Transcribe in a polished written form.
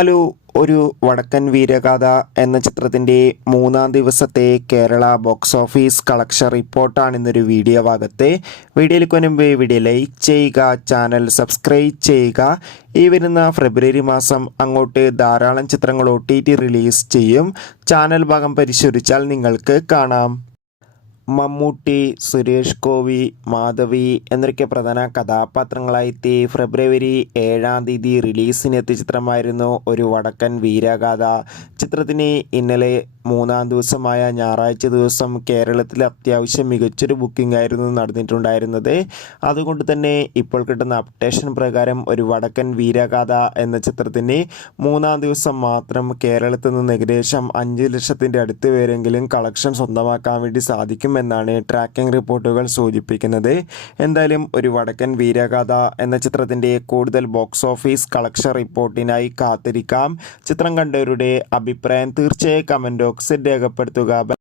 Hello. ഒരു വടക്കൻ വീരഗാഥ എന്ന ചിത്രത്തിൻ്റെ മൂന്നാം ദിവസത്തെ കേരള ബോക്സ് ഓഫീസ് കളക്ഷൻ റിപ്പോർട്ടാണ് ഇന്നൊരു വീഡിയോ ഭാഗത്തെ. വീഡിയോയിലേക്ക് മുൻപ് വീഡിയോ ലൈക്ക് ചെയ്യുക, ചാനൽ സബ്സ്ക്രൈബ് ചെയ്യുക. ഈ വരുന്ന ഫെബ്രുവരി മാസം അങ്ങോട്ട് ധാരാളം ചിത്രങ്ങൾ OTT റിലീസ് ചെയ്യും. ചാനൽ ഭാഗം പരിശോധിച്ചാൽ നിങ്ങൾക്ക് കാണാം. മമ്മൂട്ടി, സുരേഷ് ഗോപി, മാധവി എന്നൊക്കെ പ്രധാന കഥാപാത്രങ്ങളായെത്തി ഫെബ്രുവരി 7-ാം തീയതി റിലീസിനെത്തിയ ചിത്രമായിരുന്നു ഒരു വടക്കൻ വീരഗാഥ. ചിത്രത്തിന് ഇന്നലെ മൂന്നാം ദിവസമായ ഞായറാഴ്ച ദിവസം കേരളത്തിൽ അത്യാവശ്യം മികച്ചൊരു ബുക്കിംഗ് ആയിരുന്നു നടന്നിട്ടുണ്ടായിരുന്നത്. അതുകൊണ്ട് തന്നെ ഇപ്പോൾ കിട്ടുന്ന അപ്ഡേഷൻ പ്രകാരം ഒരു വടക്കൻ വീരഗാഥ എന്ന ചിത്രത്തിന് മൂന്നാം ദിവസം മാത്രം കേരളത്തിൽ നിന്ന് ഏകദേശം 5 ലക്ഷത്തിൻ്റെ അടുത്ത് പേരെങ്കിലും കളക്ഷൻ സ്വന്തമാക്കാൻ വേണ്ടി സാധിക്കുമെന്നാണ് ട്രാക്കിംഗ് റിപ്പോർട്ടുകൾ സൂചിപ്പിക്കുന്നത്. എന്തായാലും ഒരു വടക്കൻ വീരഗാഥ എന്ന ചിത്രത്തിൻ്റെ കൂടുതൽ ബോക്സ് ഓഫീസ് കളക്ഷൻ റിപ്പോർട്ടിനായി കാത്തിരിക്കാം. ചിത്രം കണ്ടവരുടെ അഭിപ്രായം തീർച്ചയായും കമൻറ്റ് ബോക്സിൽ രേഖപ്പെടുത്തുക.